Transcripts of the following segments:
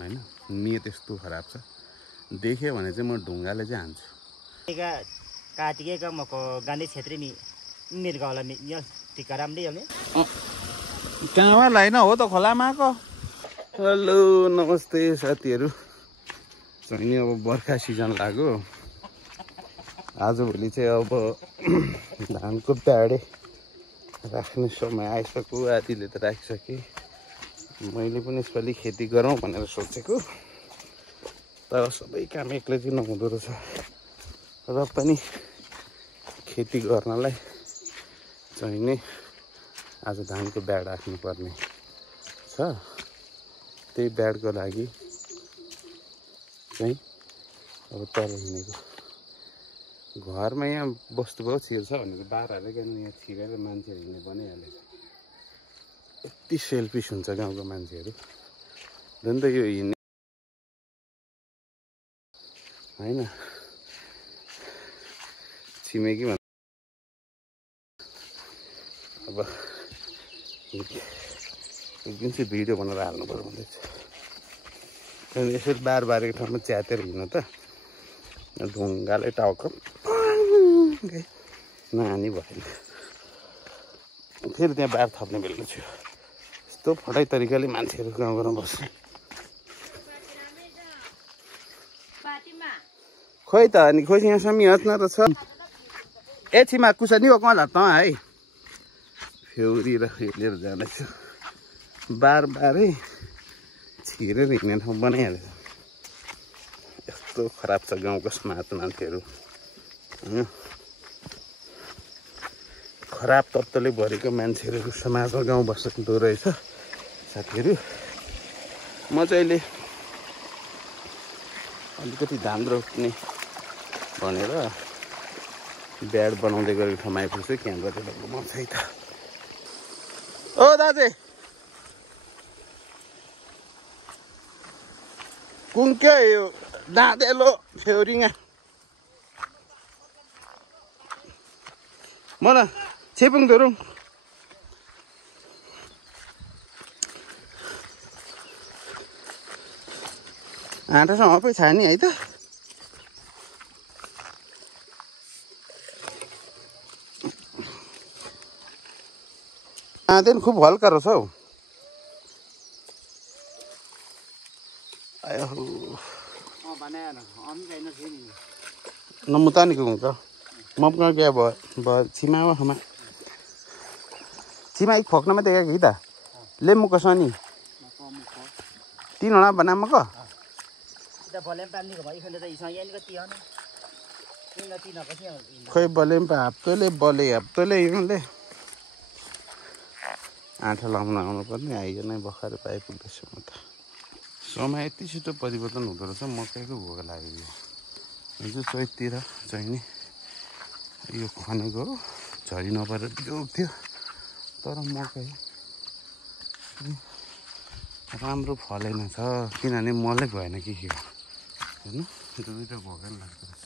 हैन नियत यस्तो खराब छ देख्यो भने चाहिँ म ढुङ्गाले चाहिँ हान्छु काटिके मको गान्धी क्षेत्री नि मिर्गाउला नि यो टिकाराम दे यले कहाँमा लाइन हो त खोलामाको हेलो नमस्ते साथीहरु चाहिँ अब बर्खा सिजन लाग्यो आजभोलि चाहिँ अब धानको प्याडे राख्ने समय आइसक्यो आदिले त राखिसके मैले पनि यसपालि खेती गरौँ भनेर सोचेको तर सबै काम एक्लै चाहिँ नहुँदो रहेछ र पनि खेती गर्नलाई चाहिँ नि आज धानको ब्याड राख्नुपर्ने छ त्यही ब्याडको लागि चाहिँ अब तल हिँडेको घरमा यहाँ बस्नुभयो छिर्छ भनेको बार हालेको यहाँ छिरेर मान्छेहरू हिँड्ने बनाइहालेको यति सेल्फिस हुन्छ गाउँको मान्छेहरू झन् त यो हिँड्ने हैन छिमेकी भन्छ अब जुन चाहिँ भिडियो बनाएर हाल्नु पर्यो भन्दैछ अनि यसरी बार बारेको ठाउँमा च्यातेर हिँड्नु त ढुङ्गाले टाउको नानी भएन फेरि त्यहाँ बार थप्ने बेला थियो यस्तो फटाइ तरिकाले मान्छेहरू गाउँघरमा बस्छ खोइ त अनि खोइ यहाँसम्म हट्न त छ एछिमा कुसनी कहाँ त है फेउरी र लिएर जाँदैछु बार बारै छिरेर हिँड्ने ठाउँ बनाइहालेछ यस्तो खराब छ गाउँको समाज मान्छेहरू होइन खराब तत्त्वले भरेको मान्छेहरू समाजमा गाउँ बस्दो रहेछ साथीहरू म चाहिँ अहिले अलिकति धान रोप्ने भनेर ब्याड बनाउँदै गरेको ठाउँमा आइपुग्छु क्यामेरा चाहिँ घुमाउँछ है त ओ दाजे कुन के यो दाँदेलो फेउरिङा मलाई छेपुङ धुरुङ आँटासँग पै छानी है त आँदैन खुब हल्का रहेछ हौ नमुतानीको हुन्छ म कहाँ गया भयो छिमा हमा छिमा एक फोक्नमा देखेको कि त लेम्बू कसनी 3 होना बनामा को खोइ बलेम पा हप्तोले हिँड्नुले आँटा लाउन आउनु पर्ने आइयो नै भर्खर पाइपुग्दैछु म त समय यति छिटो परिवर्तन हुँदो रहेछ मकैको भोग लाग्यो हिजो चैततिर चाहिँ नि यो खनेको झरी नपरेर बिजोग थियो तर मकै राम्रो फलेन छ किनभने मलै भएन के होइन दुईवटा भोगै लाग्दो रहेछ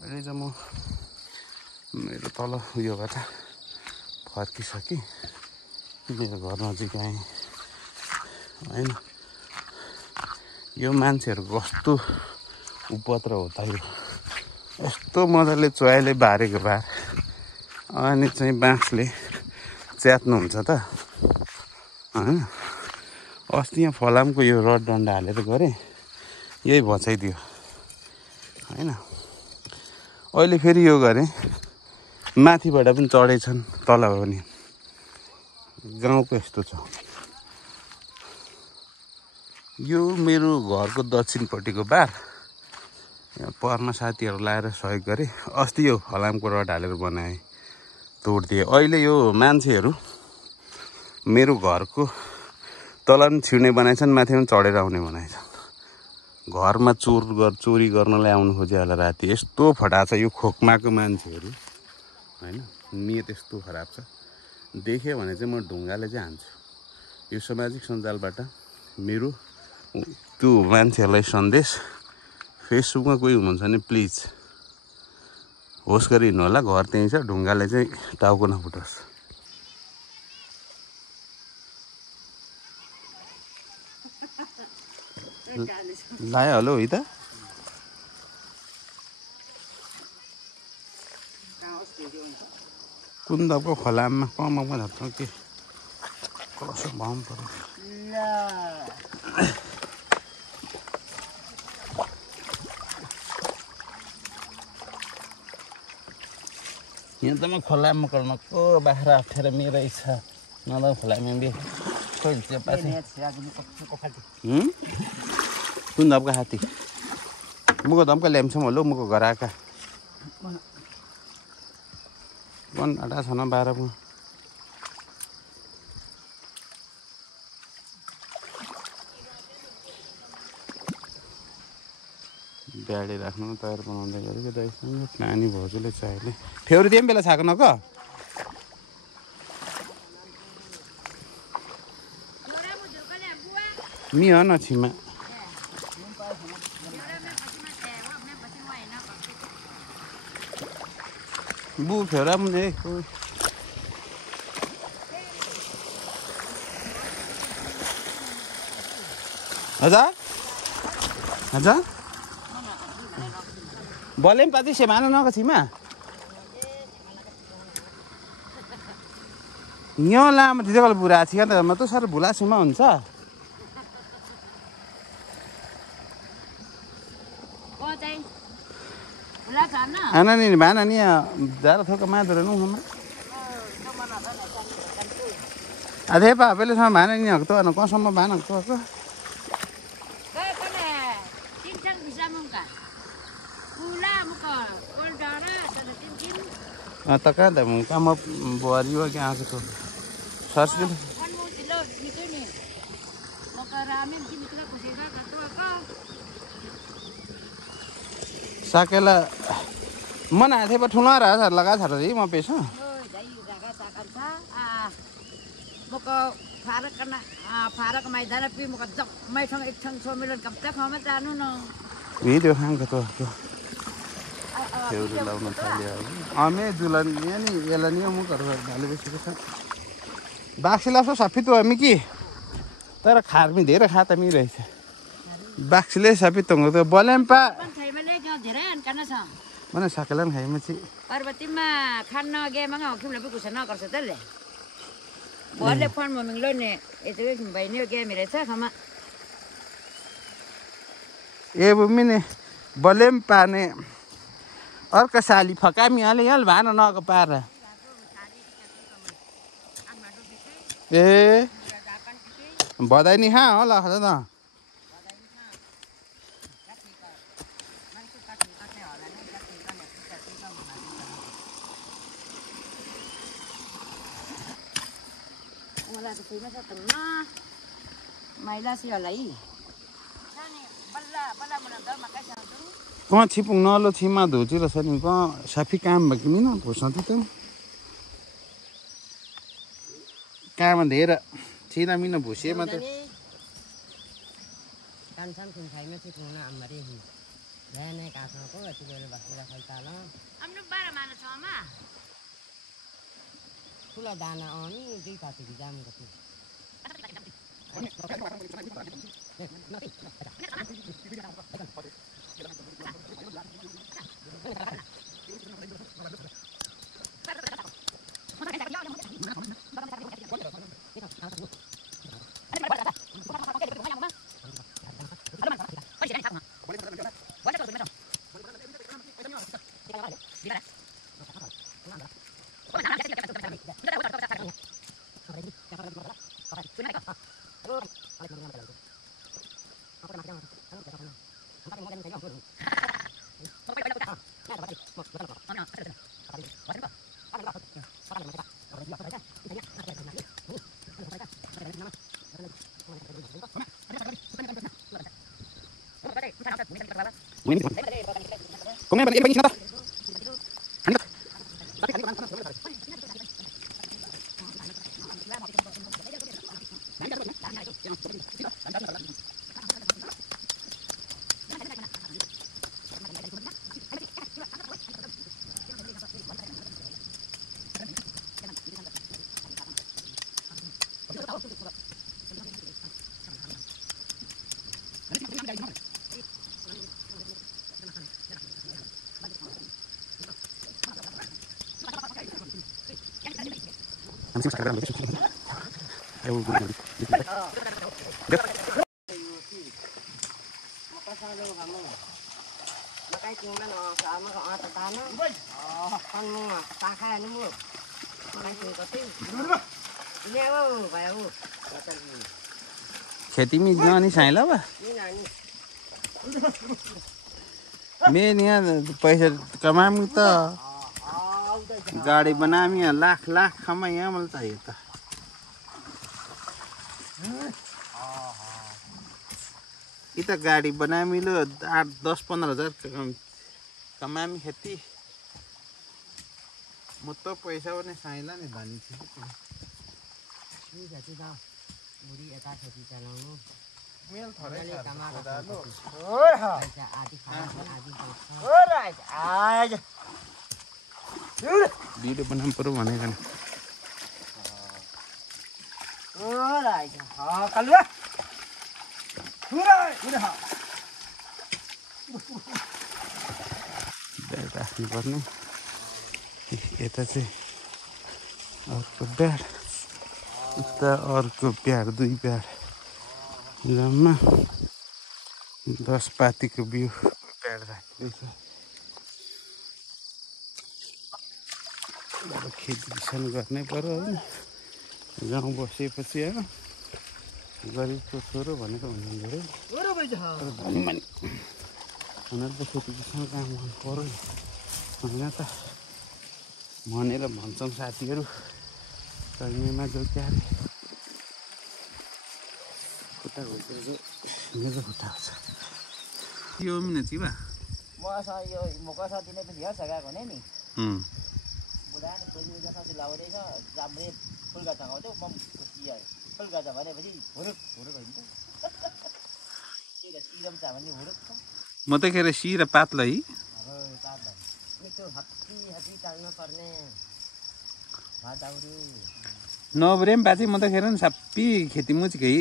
अहिले चाहिँ म मेरो तल उयोबाट फर्किसकेँ मेरो घर नजिक आएँ होइन यो मान्छेहरूको कस्तो उपद्रो हो त यो यस्तो मजाले चोयाले बारेको बार अनि चाहिँ बाँसले च्यात्नुहुन्छ त होइन अस्ति यहाँ फलामको यो रड डन्डा हालेर गरेँ यही भचाइदियो होइन अहिले फेरि यो गरेँ माथिबाट पनि चढेछन् तल पनि गाउँको यस्तो छ यो मेरो घरको दक्षिणपट्टिको बार यहाँ पर्न साथीहरू लाएर सहयोग गरे अस्ति यो फलामको रड हालेर बनाएँ तोडिदिए अहिले यो मान्छेहरू मेरो घरको तल पनि छिर्ने बनाएछन् माथि पनि चढेर आउने बनाएछन् घरमा चोरी गर्नलाई आउनु खोज्यो होला राति यस्तो फटा छ यो खोकमाको मान्छेहरू होइन नियत यस्तो खराब छ देख्यो भने चाहिँ म ढुङ्गाले चाहिँ हान्छु यो सामाजिक सञ्जालबाट मेरो त्यो मान्छेहरूलाई सन्देश फेसबुकमा कोही हुनुहुन्छ भने प्लिज होस् गरी हिँड्नु होला घर त्यहीँ छ ढुङ्गाले चाहिँ टाउको नफुटोस् लायो होला है त कुन्दको खोलामा कमाउमा झर्छ के कसो भाउ पर्यो यहाँ त म खोलामा कर्न को बाख्रा अप्ठ्यारो मेरो इच्छा नदा खोलामा बे खोइ चेपासे कुन्दको हात्ती मुको दमका ल्याम्छौँ होला मुको घर आएका कौन आटा छ न 12 को ब्याडी राख्नु तयार बनाउँदै गरेको दाइसँग नानी भाउजूले चाहिने फेरि दिए बेला छाको न क नि हो न छिमा बु फेरा मुने हजुर हजुर बलेम पाती सेमाना न कछिमा यहाँ लाम दिदीको बुढा छ त म त सर भुला सीमा हुन्छ आना नि भाना नि दारा थोक मादर नु हम अधे पा पहिले सम भाना नि हक्तो न कसम भाना हक्तो को तका त म काम बुहारी हो क्या आएको सर्च दिनु साकेला मन आथे पर ठुला रहा लगा छ रे म पेछ मको फारक करना फारक मैदान पे मको जब मैं ठंग एक ठंग 100 मिनट कब तक हम जानु न भिडियो खान त त्यो लाउन थाल्यो अमे दुलन नि एला नि म घर भाले बसेको छ बाक्सिला सो सफित हो हामी कि तर खारमी धेरै खाता मि रहेछ बाक्सिले सफित हो त बलेम्पा mana sakalan hai machi parbatima khanna ge manga khimla bu kusana karsa tale bole phone mo minglo ne etu bai ne ge mire cha khama e bu mine bolem pane अर्का साली फकामी हाले याल भान नक पार ए बधाई नि हा होला खदा त मलाई त फिल्म छ त न महिला सी होला इ बल्ला बल्ला मन द मका छ कहाँ छिपुङ नलो छिमा धुची र सनी कहाँ साफी काम भएको नि न भोस्न त काम धेरै छिना मिन भुसिएमा त काम छन् खुन खाइमा छिपुङ न आम्मारी ल्याने काफको यति बेला बसेर खाइताल हाम्रो 12 माने छ मा ठुलो दाना अनि दुई कति जाम गति Kung may balik na ta. Ano? Makasalo kamu. Makai tinggal sama kau atas tanah. Kan mu pakai ni mu. Makai tinggal kotin. Ini aku, kayak aku. Kata ni. खेती में जानी साइला बा Ini nani. मैं यहाँ पैसा कमाऊँ तो गाड़ी बनामी लाख लाख कमाई यहाँ मलाई चाहिए था इतना गाड़ी बनामी लो 8-10-15 हजार कमामी खेती म तो पैसा पनि साइला नि धनी छु Ini jadi tau. Muri eta jadi jalan. मेल थोरै Kali kamar. Ôi hả. Baca adi kawan adi bangsa. Ôi này. Ai. Video बनाउनु पर्यो भनेको नि Ôi này. Hả cắn lưỡi. Ôi hả. Bad राख्नुपर्ने यता चाहिँ अर्को ब्याड उता अर्को ब्याड 2 ब्याड जम्मा 10 पातीको बिउ ब्याड राख्दैछ अब खेती किसान गर्नै पर्यो होइन गाउँ बसेपछि होइन गरिबको छोरो भनेको हुँदैन धेरै Ôi đâu bây giờ. तर धनी मानि हुन त खेती किसान काम गर्नु पर्यो होइन त भनेर भन्छौँ साथीहरू कहिलेमा जोत्याले खुट्टा घुसेर मेरो खुट्टा हुन्छ यो मिनट कि बा मसँग यो मका साथी नै पनि यहाँ सगाएको नै नि बुढाले खोजी साथी लाउँदैछ जाम्रे फुलगाजा गाउँथ्यो म खुसी आयो फुलगाजा भनेपछि हुरुक हुरुक होइन सिरम छ भने हुरुक छ म त खेर सी र पातला है अब तात्ला Itu hati चाल्न पर्ने भादाउरी नब्रे पनि बाँचे म त खेर नि सबै खेती मुचिकै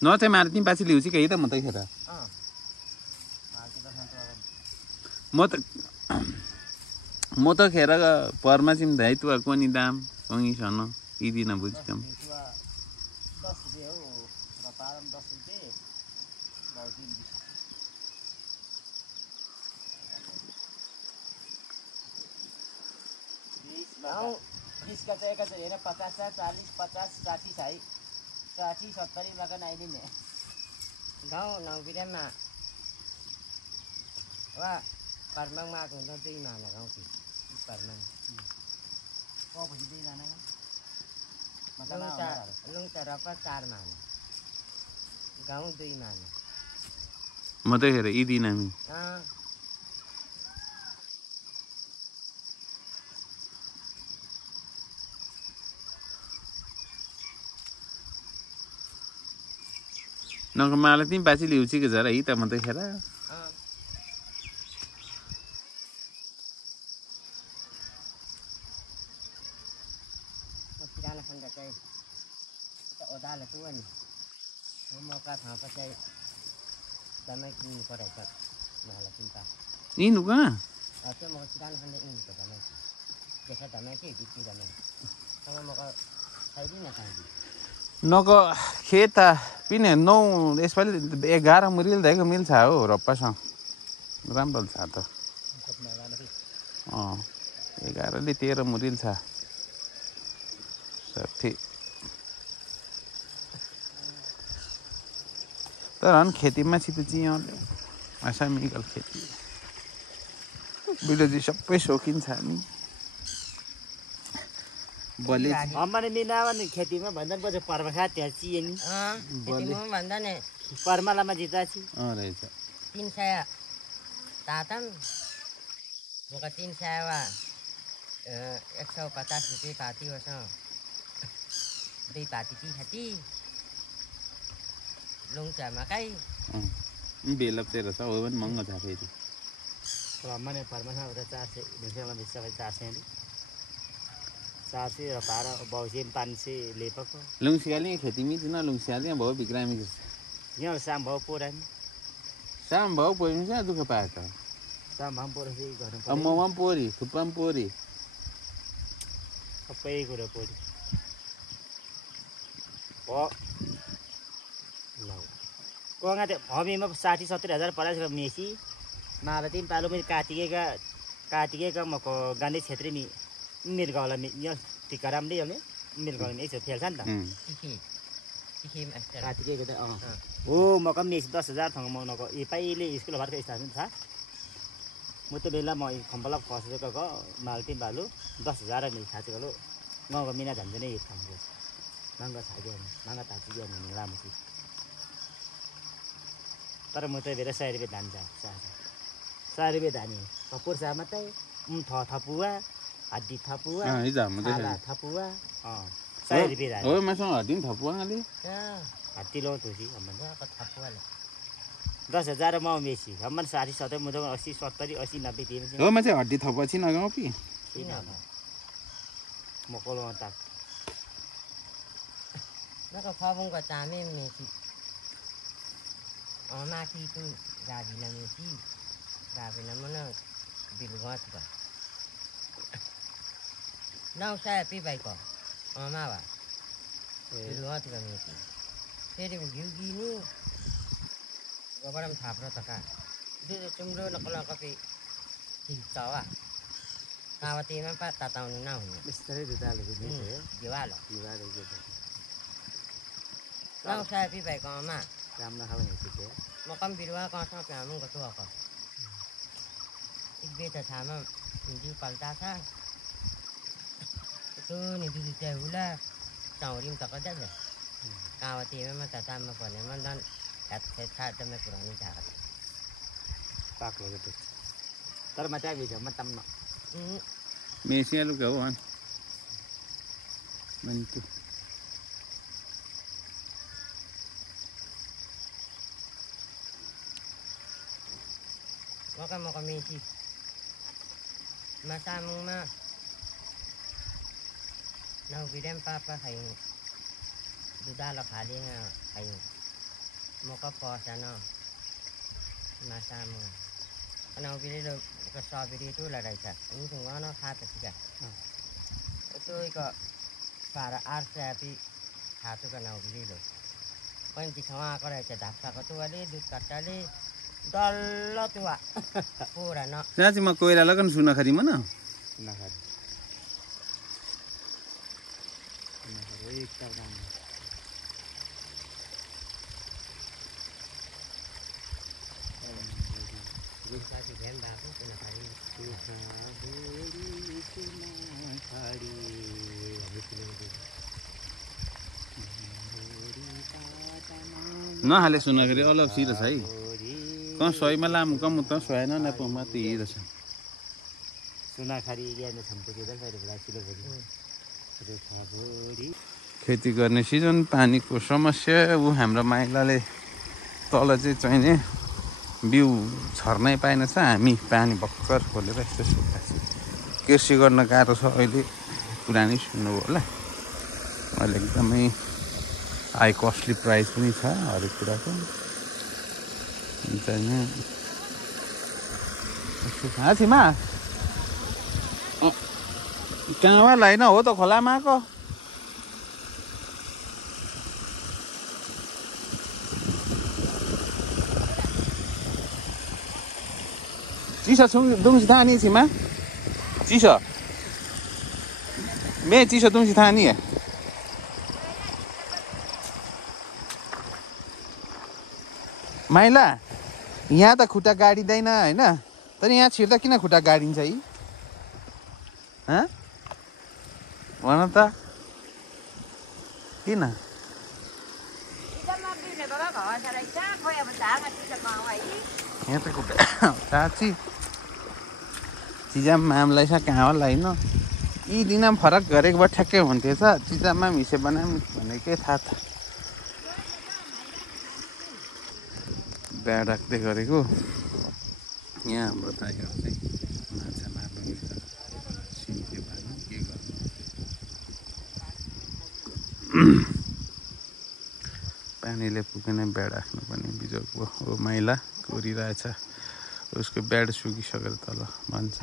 न चाहिँ मारे तिमी पाछि ल्याउँछु कही त म त खेर म त खेर परमा चाहिँ दायित्व कोनी दाम अङ्गिसन इदिन बुझिकम 10 रुपियाँ हो र पारम 10 रुपियाँ भाउ 20 का चाहिए होइन 50 40 50 60 छ है 60 70 मा कन आइदिने गाउँ नौबिरामा वा परमाङमा आएको हुन्छ 2 माना गाउँ कि परमाङ पछि दुई जना लुङ त रप 4 माना गाउँ 2 माना म त खेर इदिन हामी नकमाला तिमी पाछि ल्याउँछु कि जरा है त म त खेर किराना खण्ड चाहिँ ओदाले तु अनि मौका खाँपा चाहिँ दमै किन्नु परेछ मलाई चिन्ता यिनु कहाँ त्यो म किराना खण्ड इनको दमै देखा दमै के दिक्की दमै सँग मौका खाइदिन खाइदिन नक खेत पिने 9 यसपालि 11 मुरिल दाइको मिल्छ हो रप्पासँग राम्रो छ त 11ले 13 मुरिल छ साठी तर हन खेतीमा छिटो चियो आसामिकल खेती बिलोजी सबै शौकिन छ हामी बलि हमने मिनावन खेती में बंधन पर पर्व खा त्या ची नि त्यतिमा भन्दा नि परमालामा जिता ची रहेछ 300 तातम मका 300 वा 150 रुपियाँ पाती होस् 2 पाती की हती लुङचा मकै बेलप चाहिँ रहेछ हो पनि महँगो छ फेरि हमने परमाला उता 400 बिसेमा बिसबै 400 नि 400 र 12 बहुजेन 500 लेपको लुङसियाली खेती में न लुङसियाली भाउ बिक्रामी यहाँ साम भाउ पोरानी साम भाउ पोरिन्छ दुःख पाए त साम भाउ पोरा चाहिँ गर्नु अब ममा पनि पोरी थुप्पा पनि पोरी सबै कुरो पऱ्यो हो ल कोङा त्यो हमीमा 60-70 हजार पराएको मेसी माला 3 पालो पनि काटिएका मको गान्धी क्षेत्री नि मिर्गाउला यो टिकाराम दे हमे मिर्गाउला नि यसो फेल्छ नि त काटिएको त हो मको मेसी 10,000 थङ मनको ए पहिले स्कुल भर्खर स्टार्ट छ म त बेला म खम्बला फसेको ग मालती बालु 10,000 नि खाचेको मको मिना झन्झनै एक थङ मांगा थागे मांगा ताची गयो नि लामसी तर म त बेला 100 रुपैयाँ धान छ 100 रुपैयाँ धानी कपुर सा मात्रै थपुवा हड्डी थपुवा छाला थपुवा 100 रुपैयाँ धानी हो मसँग हड्डी थपुवा अलि हड्डी लो तुसी हमन थपुवाले 10,000 म मेसी हमन 60-70 म 80-70 80-90 दिन हो म चाहिँ हड्डी थपुवा छि नगाउ पि किन म कोलो ता Naka pabong ka tami mesi. Maki tu gabi na mesi. Gabi na mo na bilungat ka. Nang saya pipay ko. Mawa. Bilungat ka mesi. Pwede mo gyugi ni. Gabaram thapra taka. Dito tumro na ko lang kape. Higtawa. Kawati man pa tataw na na. Misteri dalo gid ni. Giwalo. Gid. Nang saya pipay ko ma. Ramna hawa ni sike. Makam biruwa ka sa pyamong ko to ako. Igbeta sama hindi palta sa. Ito ni dito tayo hula. Tawrim ta ka dala. Kawati man tatama pa naman dan at ta me kurang ni ta. पाक लगे तो तर मचा भी छ मतम न Messi आलु का हो हन मंतु Maka mesi. Masamong ma. Nau bidem papa kayo. Dudalo kali nga kayo. Maka posa no. Masamong. Nau bidelo kasabiri itu ladai sa. Ini semua no kata tiga. Itu iko para arsa api hatu ka nau bidelo. Kan di sama ko ra cha daksa ko tu ali dud katali. Dalla tua. Pura no. साँच्ची म कोइला लगन सुन खरीमा न नखर एक तब Bisa digen bagus kena kali. नहाले सुन खरी अलग सिरस है कहाँ सहीमा लामु कम त सहेन न पमा त हिरस सुना खरी गया न छम्पे के दल फेरि बुला किलो भरि खेती गर्ने सिजन पानीको समस्या ऊ हाम्रो माइलाले तल चाहिँ चाहिने बिउ छर्नै पाएन छ हामी पानी भक्कर खोलेर यस्तो सुकाएको कृषि गर्न गाह्रो छ अहिले पुरानै सुन्नुभयो होला अहिले एकदमै हाई कस्टली प्राइस पनि छ हरेक कुराको चाहिँ हाँसीमा कहाँमा लाइन हो त खोलामा आएको चिसो दुम्सी थाहा नि छिमा चिसो मे चिसो दुम्सी थाहा नि माइला यहाँ त खुट्टा गाडिँदैन होइन तर यहाँ छिर्दा किन खुट्टा गाडिन्छ है भन त किन यहाँ त खुट्टा साँच्ची चिजामा मामलाई छ कहाँ होला होइन यी दिन फरक गरेको भए ठ्याक्कै हुन्थेछ चिजामा मिसे बनाऊँ भनेकै थाहा छ बिहा राख्दै गरेको यहाँ हाम्रो त यो चाहिँ माछा मार्नु सिन्के पार्नु के गर्नु पानीले पुगेन बिहा राख्नु पनि बिजोग भयो माइला कोरिरहेछ उसको ब्याड सुकिसकेर तल भन्छ